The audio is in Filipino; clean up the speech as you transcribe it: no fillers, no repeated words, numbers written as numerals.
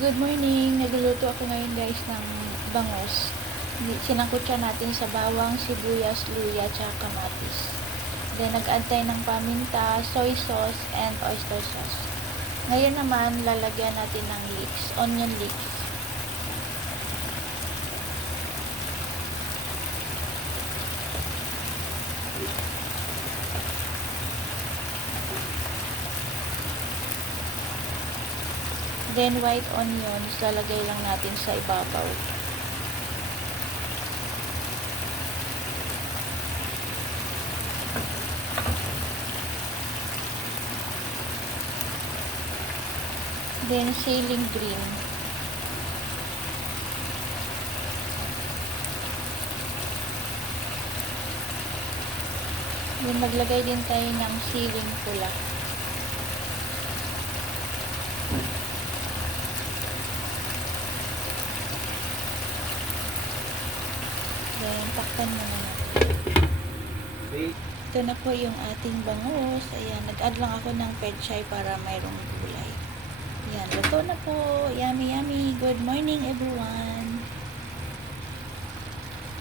Good morning! Nagluluto ako ngayon guys ng bangos. Sinangkot siya natin sa bawang, sibuyas, luya, tsaka kamatis. Then nag-add tayo ng paminta, soy sauce, and oyster sauce. Ngayon naman, lalagyan natin ng leeks, onion leeks. Then white onions, lalagay lang natin sa ibabaw. Then ceiling green. Then maglagay din tayo ng ceiling pula. Then takpan muna natin. Ito na po yung ating bangus. Ayan, nag-add lang ako ng pechay para mayroong gulay. Ayan, luto na po. Yummy, yummy. Good morning everyone.